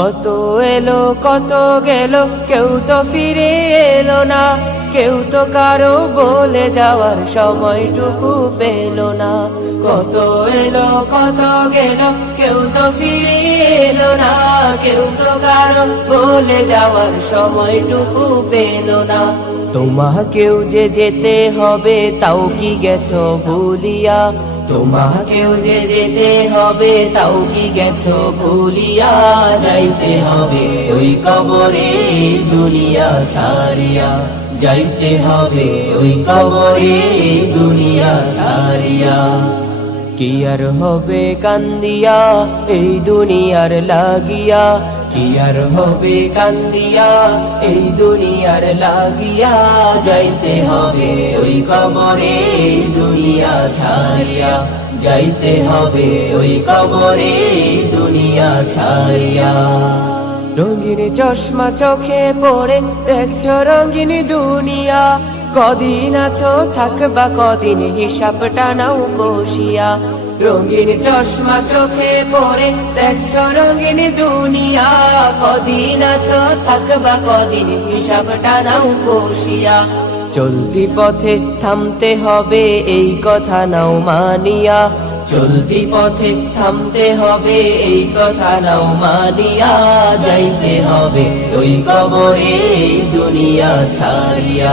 কত এলো, কত গেল, কেউ তো ফিরে এলো না, কেউ তো কারও বলে যাওয়ার সময়টুকু পেল না। কত এলো, কত গেল, কেউ তো ফিরে এলো না, কেউ তো কারও বলে যাওয়ার সময়টুকু পেল না। তোমাকেও যে যেতে হবে, তাও কি গেছো ভুলিয়া? তোমাকেও যে যেতে হবে, তাও কি গেছো ভুলিয়া? যাইতে হবে ওই কবরে, দুনিয়া ছাড়িয়া। যাইতে হবে ওই কবরে, দুনিয়া ছাড়িয়া। কি আর হবে কান্দিয়া? এই দুনিয়ার লাগিয়া। কি আর হবে কান্দিয়া? এই দুনিয়ার লাগিয়া। যাইতে হবে ওই কবরে এই দুনিয়া ছাড়িয়া। যাইতে হবে ওই কবরে এই দুনিয়া ছাড়িয়া। রঙিন চশমা চোখে পড়ে, দেখছ রঙিন দুনিয়া। কদিন আছো, থাকবা কদিন হিসাবটা নাও কষিয়া। রঙিন চশমা চোখে পরে দেখছ রঙিন দুনিয়া। কদিন আছো, থাকবা কদিন হিসাবটা নাও কষিয়া। চলতি পথে থামতে হবে, এই কথা নাও মানিয়া। চলতি পথে থামতে হবে, এই কথা নাও মানিয়া। যাইতে হবে ওই কবরে এই দুনিয়া ছাড়িয়া।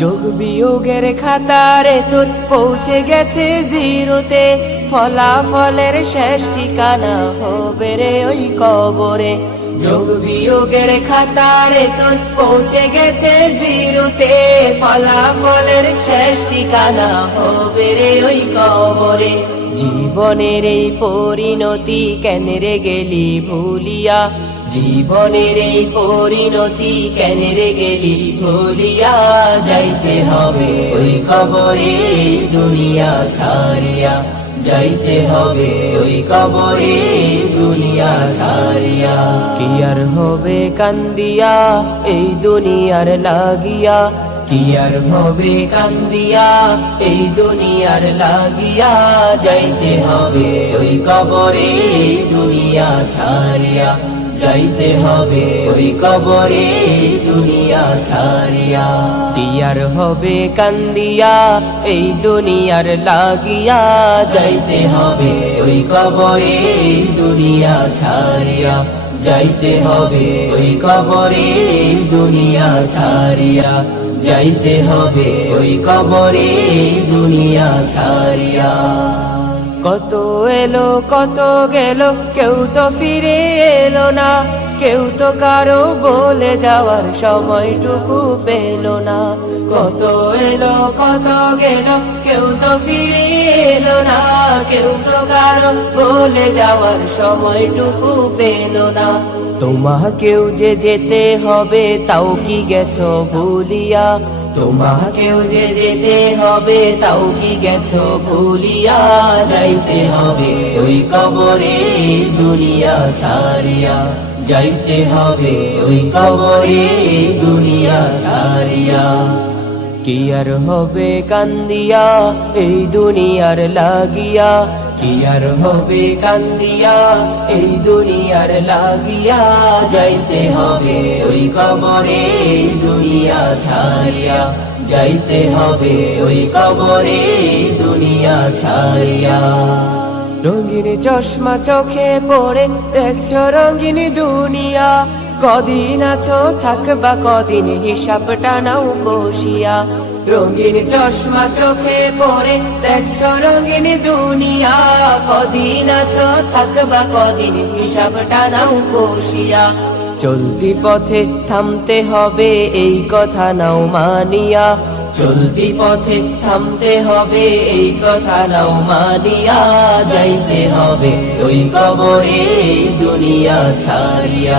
যোগ বিয়োগের খাতারে তোর পৌঁছে গেছে জিরোতে। ফলাফলের শেষ ঠিকানা হবে রে ওই কবরে। যোগ বিয়োগের খাতারে তোর পৌঁছে গেছে জিরোতে। ফলাফলের শেষ ঠিকানা হবে রে ওই কবরে। জীবনের এই পরিণতি কেন রে গেলি ভুলিয়া? জীবনের এই পরিণতি কেন রে গেলি? ভুলিয়া যাইতে হবে। ওই কবরে দুনিয়া ছাড়িয়া যাইতে হবে। ওই কবরে দুনিয়া ছাড়িয়া। কি আর হবে কান্দিয়া? এই দুনিয়ার লাগিয়া। কি হবে কান্দিয়া? এই দুনিয়ার লাগিয়া যাইতে হবে। ওই কবরে দুনিয়া ছাড়িয়া যাইতে হবে ওই কবরে দুনিয়া ছাড়িয়া। তিয়ার হবে কান্দিয়া এই দুনিয়ার লাগিয়া। যাইতে হবে ওই কবরে দুনিয়া ছাড়িয়া। যাইতে হবে ওই কবরে দুনিয়া ছাড়িয়া। যাইতে হবে ওই কবরে দুনিয়া ছাড়িয়া। কত এলো, কত গেল, কেউ তো ফিরে এলো না। কেউ তো কারও বলে যাওয়ার সময়টুকু পেল না। কত এলো, কত গেল, কেউ তো ফিরে এলো না। কেউ তো কারও বলে যাওয়ার সময়টুকু পেল না। তোমাকেও যে যেতে হবে, তাও কি গেছো ভুলিয়া? তোমাকেও যে যেতে হবে, তাও কি গেছো ভুলিয়া যাইতে হবে? ওই কবরে দুনিয়া ছাড়িয়া যাইতে হবে, ওই কবরে দুনিয়া ছাড়িয়া। কি আর হবে কান্দিয়া? এই দুনিয়ার লাগিয়া। কি আর হবে কান্দিয়া? এই দুনিয়ার লাগিয়া। যাইতে হবে ওই কবরে, এই দুনিয়া ছাড়িয়া। যাইতে হবে ওই কবরে, এই দুনিয়া ছাড়িয়া। রঙিন চশমা চোখে পড়ে, দেখছ রঙিন দুনিয়া। কদিন আছো, থাকবা কদিন? হিসাবটা নাও কষিয়া রঙিন চশমা চোখে পরে, দেখছ রঙিন দুনিয়া। কদিন আছো, থাকবা কদিন? হিসাবটা নাও কষিয়া চলতি পথে থামতে হবে, এই কথা নাও মানিয়া। চলতি পথে থামতে হবে, এই কথা নাও মানিয়া। যাইতে হবে ওই কবরে, দুনিয়া ছাড়িয়া।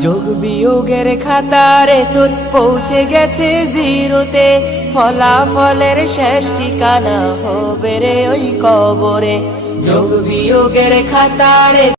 যোগ বিয়োগের খাতারে তোর পৌঁছে গেছে জিরোতে। ফলাফলের শেষ ঠিকানা হবে রে ওই কবরে। যোগ বিয়োগের খাতারে